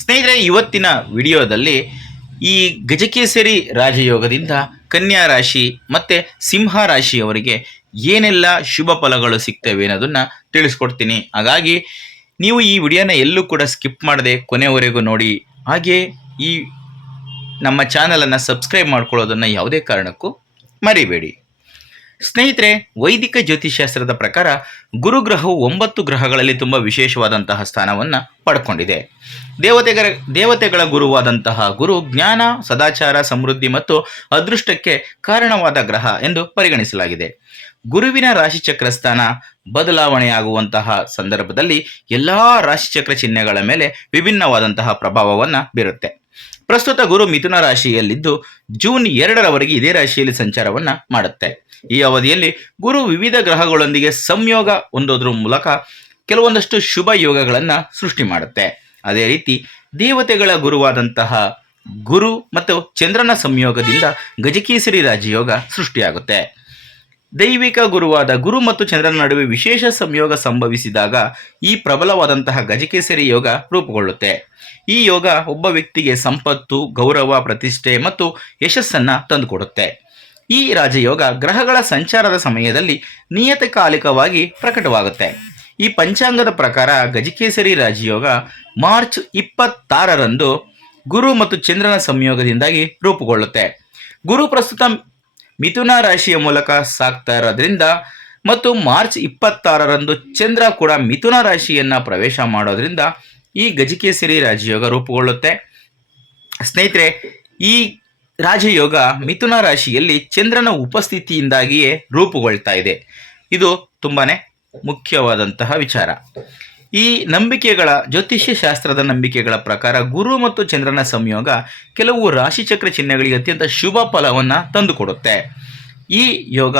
ಸ್ನೇಹಿತರೆ, ಇವತ್ತಿನ ವಿಡಿಯೋದಲ್ಲಿ ಈ ಗಜಕೇಸರಿ ರಾಜಯೋಗದಿಂದ ಕನ್ಯಾ ರಾಶಿ ಮತ್ತು ಸಿಂಹ ರಾಶಿಯವರಿಗೆ ಏನೆಲ್ಲ ಶುಭ ಫಲಗಳು ಸಿಗ್ತವೆ ಅನ್ನೋದನ್ನು ತಿಳಿಸ್ಕೊಡ್ತೀನಿ. ಹಾಗಾಗಿ ನೀವು ಈ ವಿಡಿಯೋನ ಎಲ್ಲೂ ಕೂಡ ಸ್ಕಿಪ್ ಮಾಡದೆ ಕೊನೆವರೆಗೂ ನೋಡಿ. ಹಾಗೆ ಈ ನಮ್ಮ ಚಾನಲನ್ನು ಸಬ್ಸ್ಕ್ರೈಬ್ ಮಾಡ್ಕೊಳ್ಳೋದನ್ನು ಯಾವುದೇ ಕಾರಣಕ್ಕೂ ಮರಿಬೇಡಿ. ಸ್ನೇಹಿತರೆ, ವೈದಿಕ ಜ್ಯೋತಿಷಾಸ್ತ್ರದ ಪ್ರಕಾರ ಗುರುಗ್ರಹವು 9 ಗ್ರಹಗಳಲ್ಲಿ ತುಂಬ ವಿಶೇಷವಾದಂತಹ ಸ್ಥಾನವನ್ನು ಪಡ್ಕೊಂಡಿದೆ. ದೇವತೆಗಳ ಗುರುವಾದಂತಹ ಗುರು ಜ್ಞಾನ, ಸದಾಚಾರ, ಸಮೃದ್ಧಿ ಮತ್ತು ಅದೃಷ್ಟಕ್ಕೆ ಕಾರಣವಾದ ಗ್ರಹ ಎಂದು ಪರಿಗಣಿಸಲಾಗಿದೆ. ಗುರುವಿನ ರಾಶಿಚಕ್ರ ಸ್ಥಾನ ಬದಲಾವಣೆಯಾಗುವಂತಹ ಸಂದರ್ಭದಲ್ಲಿ ಎಲ್ಲ ರಾಶಿಚಕ್ರ ಚಿಹ್ನೆಗಳ ಮೇಲೆ ವಿಭಿನ್ನವಾದಂತಹ ಪ್ರಭಾವವನ್ನು ಬೀರುತ್ತೆ. ಪ್ರಸ್ತುತ ಗುರು ಮಿಥುನ ರಾಶಿಯಲ್ಲಿದ್ದು ಜೂನ್ 2ರವರೆಗೆ ಇದೇ ರಾಶಿಯಲ್ಲಿ ಸಂಚಾರವನ್ನು ಮಾಡುತ್ತೆ. ಈ ಅವಧಿಯಲ್ಲಿ ಗುರು ವಿವಿಧ ಗ್ರಹಗಳೊಂದಿಗೆ ಸಂಯೋಗ ಹೊಂದೋದ್ರ ಮೂಲಕ ಕೆಲವೊಂದಷ್ಟು ಶುಭ ಯೋಗಗಳನ್ನು ಸೃಷ್ಟಿ ಮಾಡುತ್ತೆ. ಅದೇ ರೀತಿ ದೇವತೆಗಳ ಗುರುವಾದಂತಹ ಗುರು ಮತ್ತು ಚಂದ್ರನ ಸಂಯೋಗದಿಂದ ಗಜಕೇಸರಿ ರಾಜಯೋಗ ಸೃಷ್ಟಿಯಾಗುತ್ತೆ. ದೈವಿಕ ಗುರುವಾದ ಗುರು ಮತ್ತು ಚಂದ್ರನ ನಡುವೆ ವಿಶೇಷ ಸಂಯೋಗ ಸಂಭವಿಸಿದಾಗ ಈ ಪ್ರಬಲವಾದಂತಹ ಗಜಕೇಸರಿ ಯೋಗ ರೂಪುಗೊಳ್ಳುತ್ತೆ. ಈ ಯೋಗ ಒಬ್ಬ ವ್ಯಕ್ತಿಗೆ ಸಂಪತ್ತು, ಗೌರವ, ಪ್ರತಿಷ್ಠೆ ಮತ್ತು ಯಶಸ್ಸನ್ನು ತಂದುಕೊಡುತ್ತೆ. ಈ ರಾಜಯೋಗ ಗ್ರಹಗಳ ಸಂಚಾರದ ಸಮಯದಲ್ಲಿ ನಿಯತಕಾಲಿಕವಾಗಿ ಪ್ರಕಟವಾಗುತ್ತೆ. ಈ ಪಂಚಾಂಗದ ಪ್ರಕಾರ ಗಜಕೇಸರಿ ರಾಜಯೋಗ ಮಾರ್ಚ್ 26ರಂದು ಗುರು ಮತ್ತು ಚಂದ್ರನ ಸಂಯೋಗದಿಂದಾಗಿ ರೂಪುಗೊಳ್ಳುತ್ತೆ. ಗುರು ಪ್ರಸ್ತುತ ಮಿಥುನ ರಾಶಿಯ ಮೂಲಕ ಸಾಗ್ತಾ ಇರೋದ್ರಿಂದ ಮತ್ತು ಮಾರ್ಚ್ 26ರಂದು ಚಂದ್ರ ಕೂಡ ಮಿಥುನ ರಾಶಿಯನ್ನು ಪ್ರವೇಶ ಮಾಡೋದ್ರಿಂದ ಈ ಗಜಕೇಸರಿ ರಾಜಯೋಗ ರೂಪುಗೊಳ್ಳುತ್ತೆ. ಸ್ನೇಹಿತರೆ, ಈ ರಾಜಯೋಗ ಮಿಥುನ ರಾಶಿಯಲ್ಲಿ ಚಂದ್ರನ ಉಪಸ್ಥಿತಿಯಿಂದಾಗಿಯೇ ರೂಪುಗೊಳ್ತಾ ಇದೆ. ಇದು ತುಂಬಾ ಮುಖ್ಯವಾದಂತಹ ವಿಚಾರ. ಈ ನಂಬಿಕೆಗಳ ಜ್ಯೋತಿಷ್ಯ ಶಾಸ್ತ್ರದ ನಂಬಿಕೆಗಳ ಪ್ರಕಾರ ಗುರು ಮತ್ತು ಚಂದ್ರನ ಸಂಯೋಗ ಕೆಲವು ರಾಶಿಚಕ್ರ ಚಿಹ್ನೆಗಳಿಗೆ ಅತ್ಯಂತ ಶುಭ ಫಲವನ್ನು ತಂದುಕೊಡುತ್ತೆ. ಈ ಯೋಗ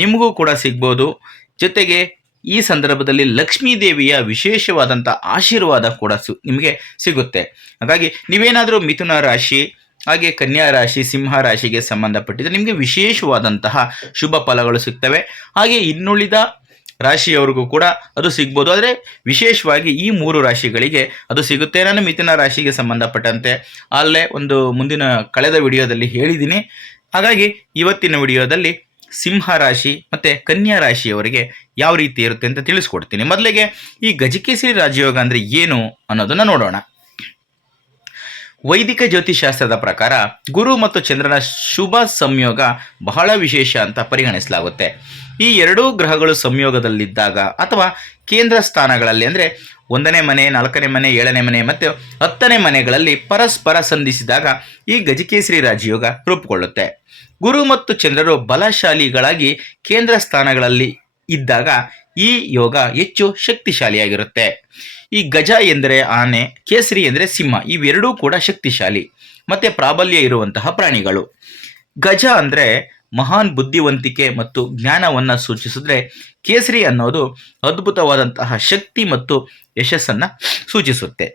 ನಿಮಗೂ ಕೂಡ ಸಿಗ್ಬೋದು. ಜೊತೆಗೆ ಈ ಸಂದರ್ಭದಲ್ಲಿ ಲಕ್ಷ್ಮೀ ದೇವಿಯ ವಿಶೇಷವಾದಂಥ ಆಶೀರ್ವಾದ ಕೂಡ ನಿಮಗೆ ಸಿಗುತ್ತೆ. ಹಾಗಾಗಿ ನೀವೇನಾದರೂ ಮಿಥುನ ರಾಶಿ ಹಾಗೆ ಕನ್ಯಾ ರಾಶಿ, ಸಿಂಹ ರಾಶಿಗೆ ಸಂಬಂಧಪಟ್ಟಿದ್ದು ನಿಮಗೆ ವಿಶೇಷವಾದಂತಹ ಶುಭ ಫಲಗಳು ಸಿಗ್ತವೆ. ಹಾಗೆ ಇನ್ನುಳಿದ ರಾಶಿಯವರಿಗೂ ಕೂಡ ಅದು ಸಿಗ್ಬೋದು. ಆದರೆ ವಿಶೇಷವಾಗಿ ಈ 3 ರಾಶಿಗಳಿಗೆ ಅದು ಸಿಗುತ್ತೆ. ನಾನು ಮಿಥುನ ರಾಶಿಗೆ ಸಂಬಂಧಪಟ್ಟಂತೆ ಅಲ್ಲೇ ಒಂದು ಮುಂದಿನ ಕಳೆದ ವಿಡಿಯೋದಲ್ಲಿ ಹೇಳಿದ್ದೀನಿ. ಹಾಗಾಗಿ ಇವತ್ತಿನ ವಿಡಿಯೋದಲ್ಲಿ ಸಿಂಹ ರಾಶಿ ಮತ್ತು ಕನ್ಯಾ ರಾಶಿಯವರಿಗೆ ಯಾವ ರೀತಿ ಇರುತ್ತೆ ಅಂತ ತಿಳಿಸ್ಕೊಡ್ತೀನಿ. ಮೊದಲಿಗೆ ಈ ಗಜಕೇಸರಿ ರಾಜಯೋಗ ಅಂದರೆ ಏನು ಅನ್ನೋದನ್ನು ನೋಡೋಣ. ವೈದಿಕ ಜ್ಯೋತಿಷಾಸ್ತ್ರದ ಪ್ರಕಾರ ಗುರು ಮತ್ತು ಚಂದ್ರನ ಶುಭ ಸಂಯೋಗ ಬಹಳ ವಿಶೇಷ ಅಂತ ಪರಿಗಣಿಸಲಾಗುತ್ತೆ. ಈ ಎರಡೂ ಗ್ರಹಗಳು ಸಂಯೋಗದಲ್ಲಿದ್ದಾಗ ಅಥವಾ ಕೇಂದ್ರ ಸ್ಥಾನಗಳಲ್ಲಿ ಅಂದರೆ 1ನೇ ಮನೆ, 4ನೇ ಮನೆ, 7ನೇ ಮನೆ ಮತ್ತು 10ನೇ ಮನೆಗಳಲ್ಲಿ ಪರಸ್ಪರ ಸಂಧಿಸಿದಾಗ ಈ ಗಜಕೇಸರಿ ರಾಜಯೋಗ ರೂಪುಗೊಳ್ಳುತ್ತೆ. ಗುರು ಮತ್ತು ಚಂದ್ರರು ಬಲಶಾಲಿಗಳಾಗಿ ಕೇಂದ್ರ ಸ್ಥಾನಗಳಲ್ಲಿ ಇದ್ದಾಗ ಈ ಯೋಗ ಹೆಚ್ಚು ಶಕ್ತಿಶಾಲಿಯಾಗಿರುತ್ತೆ. ಈ ಗಜ ಎಂದರೆ ಆನೆ, ಕೇಸರಿ ಎಂದರೆ ಸಿಂಹ. ಇವೆರಡೂ ಕೂಡ ಶಕ್ತಿಶಾಲಿ ಮತ್ತು ಪ್ರಾಬಲ್ಯ ಇರುವಂತಹ ಪ್ರಾಣಿಗಳು. ಗಜ ಅಂದರೆ ಮಹಾನ್ ಬುದ್ಧಿವಂತಿಕೆ ಮತ್ತು ಜ್ಞಾನವನ್ನು ಸೂಚಿಸಿದ್ರೆ, ಕೇಸರಿ ಅನ್ನೋದು ಅದ್ಭುತವಾದಂತಹ ಶಕ್ತಿ ಮತ್ತು ಯಶಸ್ಸನ್ನು ಸೂಚಿಸುತ್ತೆ.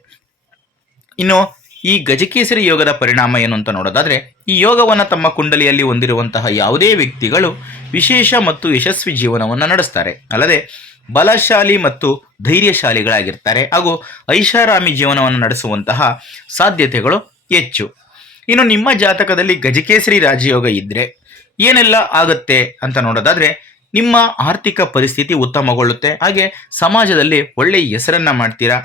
ಇನ್ನು ಈ ಗಜಕೇಸರಿ ಯೋಗದ ಪರಿಣಾಮ ಏನು ಅಂತ ನೋಡೋದಾದರೆ, ಈ ಯೋಗವನ್ನು ತಮ್ಮ ಕುಂಡಲಿಯಲ್ಲಿ ಹೊಂದಿರುವಂತಹ ಯಾವುದೇ ವ್ಯಕ್ತಿಗಳು ವಿಶೇಷ ಮತ್ತು ಯಶಸ್ವಿ ಜೀವನವನ್ನು ನಡೆಸ್ತಾರೆ. ಅಲ್ಲದೆ ಬಲಶಾಲಿ ಮತ್ತು ಧೈರ್ಯಶಾಲಿಗಳಾಗಿರ್ತಾರೆ ಹಾಗೂ ಐಷಾರಾಮಿ ಜೀವನವನ್ನು ನಡೆಸುವಂತಹ ಸಾಧ್ಯತೆಗಳು ಹೆಚ್ಚು. ಇನ್ನು ನಿಮ್ಮ ಜಾತಕದಲ್ಲಿ ಗಜಕೇಸರಿ ರಾಜಯೋಗ ಇದ್ದರೆ ಏನೆಲ್ಲ ಆಗುತ್ತೆ ಅಂತ ನೋಡೋದಾದರೆ, ನಿಮ್ಮ ಆರ್ಥಿಕ ಪರಿಸ್ಥಿತಿ ಉತ್ತಮಗೊಳ್ಳುತ್ತೆ. ಹಾಗೆ ಸಮಾಜದಲ್ಲಿ ಒಳ್ಳೆಯ ಹೆಸರನ್ನು ಮಾಡ್ತೀರಾ.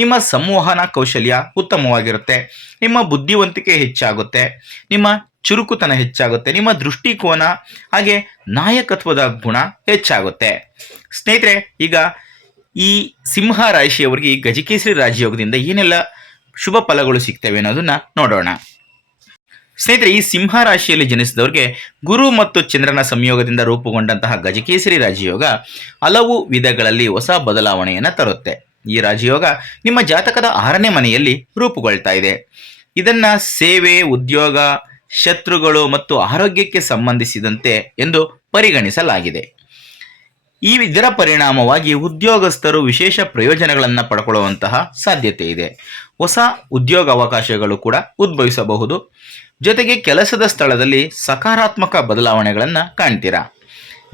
ನಿಮ್ಮ ಸಂವಹನ ಕೌಶಲ್ಯ ಉತ್ತಮವಾಗಿರುತ್ತೆ. ನಿಮ್ಮ ಬುದ್ಧಿವಂತಿಕೆ ಹೆಚ್ಚಾಗುತ್ತೆ. ನಿಮ್ಮ ಚುರುಕುತನ ಹೆಚ್ಚಾಗುತ್ತೆ. ನಿಮ್ಮ ದೃಷ್ಟಿಕೋನ ಹಾಗೆ ನಾಯಕತ್ವದ ಗುಣ ಹೆಚ್ಚಾಗುತ್ತೆ. ಸ್ನೇಹಿತರೆ, ಈಗ ಈ ಸಿಂಹ ರಾಶಿಯವರಿಗೆ ಈ ಗಜಕೇಸರಿ ರಾಜಯೋಗದಿಂದ ಏನೆಲ್ಲ ಶುಭ ಫಲಗಳು ಸಿಗ್ತವೆ ಅನ್ನೋದನ್ನ ನೋಡೋಣ. ಸ್ನೇಹಿತರೆ, ಈ ಸಿಂಹ ರಾಶಿಯಲ್ಲಿ ಜನಿಸಿದವರಿಗೆ ಗುರು ಮತ್ತು ಚಂದ್ರನ ಸಂಯೋಗದಿಂದ ರೂಪುಗೊಂಡಂತಹ ಗಜಕೇಸರಿ ರಾಜಯೋಗ ಹಲವು ವಿಧಗಳಲ್ಲಿ ಹೊಸ ಬದಲಾವಣೆಯನ್ನು ತರುತ್ತೆ. ಈ ರಾಜಯೋಗ ನಿಮ್ಮ ಜಾತಕದ 6ನೇ ಮನೆಯಲ್ಲಿ ರೂಪುಗೊಳ್ತಾ ಇದೆ. ಇದನ್ನು ಸೇವೆ, ಉದ್ಯೋಗ, ಶತ್ರುಗಳು ಮತ್ತು ಆರೋಗ್ಯಕ್ಕೆ ಸಂಬಂಧಿಸಿದಂತೆ ಎಂದು ಪರಿಗಣಿಸಲಾಗಿದೆ. ಇದರ ಪರಿಣಾಮವಾಗಿ ಉದ್ಯೋಗಸ್ಥರು ವಿಶೇಷ ಪ್ರಯೋಜನಗಳನ್ನು ಪಡ್ಕೊಳ್ಳುವಂತಹ ಸಾಧ್ಯತೆ ಇದೆ. ಹೊಸ ಉದ್ಯೋಗ ಅವಕಾಶಗಳು ಕೂಡ ಉದ್ಭವಿಸಬಹುದು. ಜೊತೆಗೆ ಕೆಲಸದ ಸ್ಥಳದಲ್ಲಿ ಸಕಾರಾತ್ಮಕ ಬದಲಾವಣೆಗಳನ್ನು ಕಾಣ್ತೀರಾ.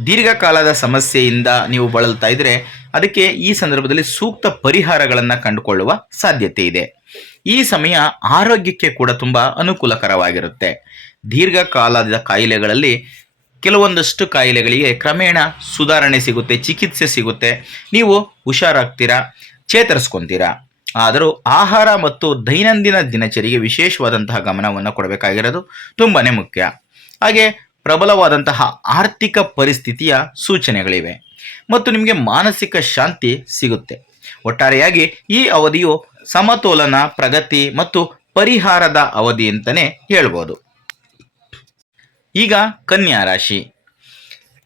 ದೀರ್ಘಕಾಲದ ಸಮಸ್ಯೆಯಿಂದ ನೀವು ಬಳಲ್ತಾ ಇದ್ದರೆ ಅದಕ್ಕೆ ಈ ಸಂದರ್ಭದಲ್ಲಿ ಸೂಕ್ತ ಪರಿಹಾರಗಳನ್ನು ಕಂಡುಕೊಳ್ಳುವ ಸಾಧ್ಯತೆ ಇದೆ. ಈ ಸಮಯ ಆರೋಗ್ಯಕ್ಕೆ ಕೂಡ ತುಂಬ ಅನುಕೂಲಕರವಾಗಿರುತ್ತೆ. ದೀರ್ಘಕಾಲದ ಕಾಯಿಲೆಗಳಲ್ಲಿ ಕೆಲವೊಂದಷ್ಟು ಕಾಯಿಲೆಗಳಿಗೆ ಕ್ರಮೇಣ ಸುಧಾರಣೆ ಸಿಗುತ್ತೆ, ಚಿಕಿತ್ಸೆ ಸಿಗುತ್ತೆ, ನೀವು ಹುಷಾರಾಗ್ತೀರಾ, ಚೇತರಿಸ್ಕೊತೀರಾ. ಆದರೂ ಆಹಾರ ಮತ್ತು ದೈನಂದಿನ ದಿನಚರಿಗೆ ವಿಶೇಷವಾದಂತಹ ಗಮನವನ್ನು ಕೊಡಬೇಕಾಗಿರೋದು ತುಂಬಾ ಮುಖ್ಯ. ಹಾಗೆ ಪ್ರಬಲವಾದಂತಹ ಆರ್ಥಿಕ ಪರಿಸ್ಥಿತಿಯ ಸೂಚನೆಗಳಿವೆ ಮತ್ತು ನಿಮಗೆ ಮಾನಸಿಕ ಶಾಂತಿ ಸಿಗುತ್ತೆ. ಒಟ್ಟಾರೆಯಾಗಿ ಈ ಅವಧಿಯು ಸಮತೋಲನ, ಪ್ರಗತಿ ಮತ್ತು ಪರಿಹಾರದ ಅವಧಿ ಅಂತಲೇ ಹೇಳ್ಬೋದು. ಈಗ ಕನ್ಯಾ ರಾಶಿ.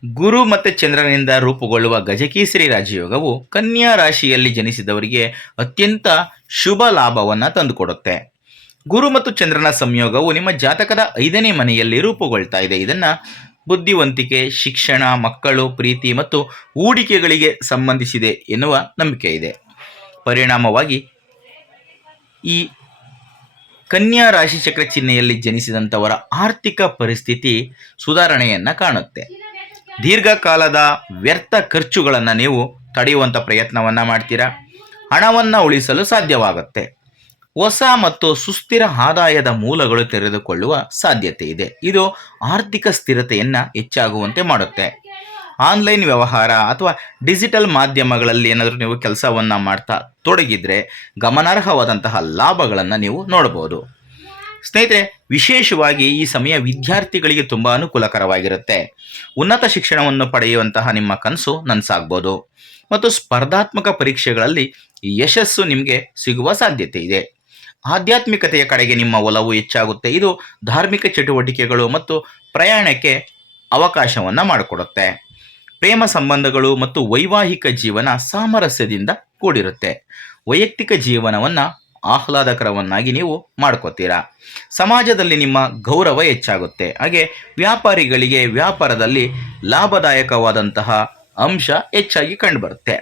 ಗುರು ಮತ್ತು ಚಂದ್ರನಿಂದ ರೂಪುಗೊಳ್ಳುವ ಗಜಕೇಸರಿ ರಾಜಯೋಗವು ಕನ್ಯಾ ರಾಶಿಯಲ್ಲಿ ಜನಿಸಿದವರಿಗೆ ಅತ್ಯಂತ ಶುಭ ಲಾಭವನ್ನು ತಂದುಕೊಡುತ್ತೆ. ಗುರು ಮತ್ತು ಚಂದ್ರನ ಸಂಯೋಗವು ನಿಮ್ಮ ಜಾತಕದ 5ನೇ ಮನೆಯಲ್ಲಿ ರೂಪುಗೊಳ್ತಾ ಇದೆ. ಇದನ್ನು ಬುದ್ಧಿವಂತಿಕೆ, ಶಿಕ್ಷಣ, ಮಕ್ಕಳು, ಪ್ರೀತಿ ಮತ್ತು ಹೂಡಿಕೆಗಳಿಗೆ ಸಂಬಂಧಿಸಿದೆ ಎನ್ನುವ ನಂಬಿಕೆ ಇದೆ. ಪರಿಣಾಮವಾಗಿ ಈ ಕನ್ಯಾ ರಾಶಿ ಚಕ್ರ ಚಿಹ್ನೆಯಲ್ಲಿ ಜನಿಸಿದಂಥವರ ಆರ್ಥಿಕ ಪರಿಸ್ಥಿತಿ ಸುಧಾರಣೆಯನ್ನು ಕಾಣುತ್ತೆ. ದೀರ್ಘಕಾಲದ ವ್ಯರ್ಥ ಖರ್ಚುಗಳನ್ನು ನೀವು ತಡೆಯುವಂಥ ಪ್ರಯತ್ನವನ್ನು ಮಾಡ್ತೀರಾ. ಹಣವನ್ನು ಉಳಿಸಲು ಸಾಧ್ಯವಾಗುತ್ತೆ. ಹೊಸ ಮತ್ತು ಸುಸ್ಥಿರ ಆದಾಯದ ಮೂಲಗಳು ತೆರೆದುಕೊಳ್ಳುವ ಸಾಧ್ಯತೆ ಇದೆ. ಇದು ಆರ್ಥಿಕ ಸ್ಥಿರತೆಯನ್ನು ಹೆಚ್ಚಾಗುವಂತೆ ಮಾಡುತ್ತೆ. ಆನ್ಲೈನ್ ವ್ಯವಹಾರ ಅಥವಾ ಡಿಜಿಟಲ್ ಮಾಧ್ಯಮಗಳಲ್ಲಿ ಏನಾದರೂ ನೀವು ಕೆಲಸವನ್ನು ಮಾಡ್ತಾ ತೊಡಗಿದ್ರೆ ಗಮನಾರ್ಹವಾದಂತಹ ಲಾಭಗಳನ್ನು ನೀವು ನೋಡಬಹುದು. ಸ್ನೇಹಿತರೆ, ವಿಶೇಷವಾಗಿ ಈ ಸಮಯ ವಿದ್ಯಾರ್ಥಿಗಳಿಗೆ ತುಂಬ ಅನುಕೂಲಕರವಾಗಿರುತ್ತೆ. ಉನ್ನತ ಶಿಕ್ಷಣವನ್ನು ಪಡೆಯುವಂತಹ ನಿಮ್ಮ ಕನಸು ನನಸಾಗ್ಬೋದು ಮತ್ತು ಸ್ಪರ್ಧಾತ್ಮಕ ಪರೀಕ್ಷೆಗಳಲ್ಲಿ ಯಶಸ್ಸು ನಿಮಗೆ ಸಿಗುವ ಸಾಧ್ಯತೆ ಇದೆ. ಆಧ್ಯಾತ್ಮಿಕತೆಯ ಕಡೆಗೆ ನಿಮ್ಮ ಒಲವು ಹೆಚ್ಚಾಗುತ್ತೆ. ಇದು ಧಾರ್ಮಿಕ ಚಟುವಟಿಕೆಗಳು ಮತ್ತು ಪ್ರಯಾಣಕ್ಕೆ ಅವಕಾಶವನ್ನು ಮಾಡಿಕೊಡುತ್ತೆ. ಪ್ರೇಮ ಸಂಬಂಧಗಳು ಮತ್ತು ವೈವಾಹಿಕ ಜೀವನ ಸಾಮರಸ್ಯದಿಂದ ಕೂಡಿರುತ್ತೆ. ವೈಯಕ್ತಿಕ ಜೀವನವನ್ನು ಆಹ್ಲಾದಕರವನ್ನಾಗಿ ನೀವು ಮಾಡ್ಕೋತೀರಾ. ಸಮಾಜದಲ್ಲಿ ನಿಮ್ಮ ಗೌರವ ಹೆಚ್ಚಾಗುತ್ತೆ. ಹಾಗೆ ವ್ಯಾಪಾರಿಗಳಿಗೆ ವ್ಯಾಪಾರದಲ್ಲಿ ಲಾಭದಾಯಕವಾದಂತಹ ಅಂಶ ಹೆಚ್ಚಾಗಿ ಕಂಡುಬರುತ್ತೆ.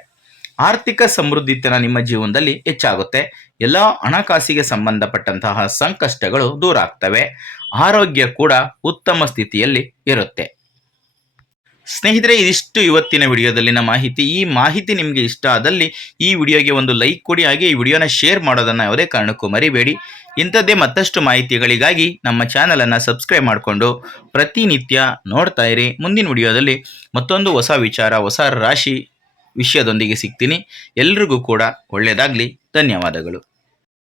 ಆರ್ಥಿಕ ಸಮೃದ್ಧಿತನ ನಿಮ್ಮ ಜೀವನದಲ್ಲಿ ಹೆಚ್ಚಾಗುತ್ತೆ. ಎಲ್ಲ ಹಣಕಾಸಿಗೆ ಸಂಬಂಧಪಟ್ಟಂತಹ ಸಂಕಷ್ಟಗಳು ದೂರ ಆಗ್ತವೆ. ಆರೋಗ್ಯ ಕೂಡ ಉತ್ತಮ ಸ್ಥಿತಿಯಲ್ಲಿ ಇರುತ್ತೆ. ಸ್ನೇಹಿತರೆ, ಇದಿಷ್ಟು ಇವತ್ತಿನ ವಿಡಿಯೋದಲ್ಲಿನ ಮಾಹಿತಿ. ಈ ಮಾಹಿತಿ ನಿಮಗೆ ಇಷ್ಟ ಆದಲ್ಲಿ ಈ ವಿಡಿಯೋಗೆ ಒಂದು ಲೈಕ್ ಕೊಡಿ. ಹಾಗೆ ಈ ವಿಡಿಯೋನ ಶೇರ್ ಮಾಡೋದನ್ನು ಯಾವುದೇ ಕಾರಣಕ್ಕೂ ಮರಿಬೇಡಿ. ಇಂಥದ್ದೇ ಮತ್ತಷ್ಟು ಮಾಹಿತಿಗಳಿಗಾಗಿ ನಮ್ಮ ಚಾನಲನ್ನು ಸಬ್ಸ್ಕ್ರೈಬ್ ಮಾಡಿಕೊಂಡು ಪ್ರತಿನಿತ್ಯ ನೋಡ್ತಾ ಇರಿ. ಮುಂದಿನ ವಿಡಿಯೋದಲ್ಲಿ ಮತ್ತೊಂದು ಹೊಸ ವಿಚಾರ, ಹೊಸ ರಾಶಿ ವಿಷಯದೊಂದಿಗೆ ಸಿಗ್ತೀನಿ. ಎಲ್ರಿಗೂ ಕೂಡ ಒಳ್ಳೆಯದಾಗಲಿ. ಧನ್ಯವಾದಗಳು.